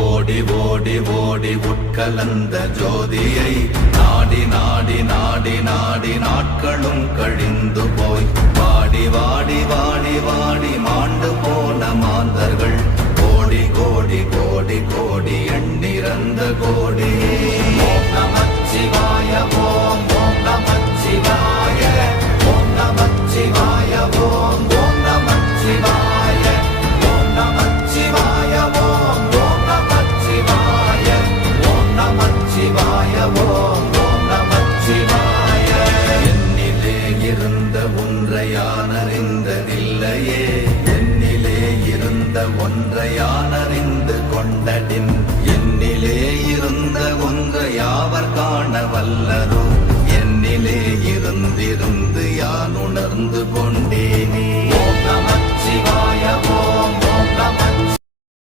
ஓடி ஓடி ஓடி உட்கலந்த ஜோதியை நாடி நாடி நாடி நாடி நாட்களும் கழிந்து போய் வாடி வாடி வாடி வாடி மாண்டு போன மாந்தர்கள் கோடி கோடி கோடி கோடி எண்ணிறந்த கோடி. ஓம் நமச்சிவாய ஓம் ஓம் நமச்சிவாய ஓம் நமச்சிவாய ஓம் ஓம் நமச்சிவாய ஓம் நமச்சிவாய ஓம் ஓம் நமச்சிவாய ஓம் நமச்சிவாய ஓம் ஓம் நமச்சிவாய. என்னிலே இருந்த ஒன்றை யான் அறிந்ததில்லையே, என்னிலே இருந்த ஒன்றை யான் அறிந்து கொண்டடின்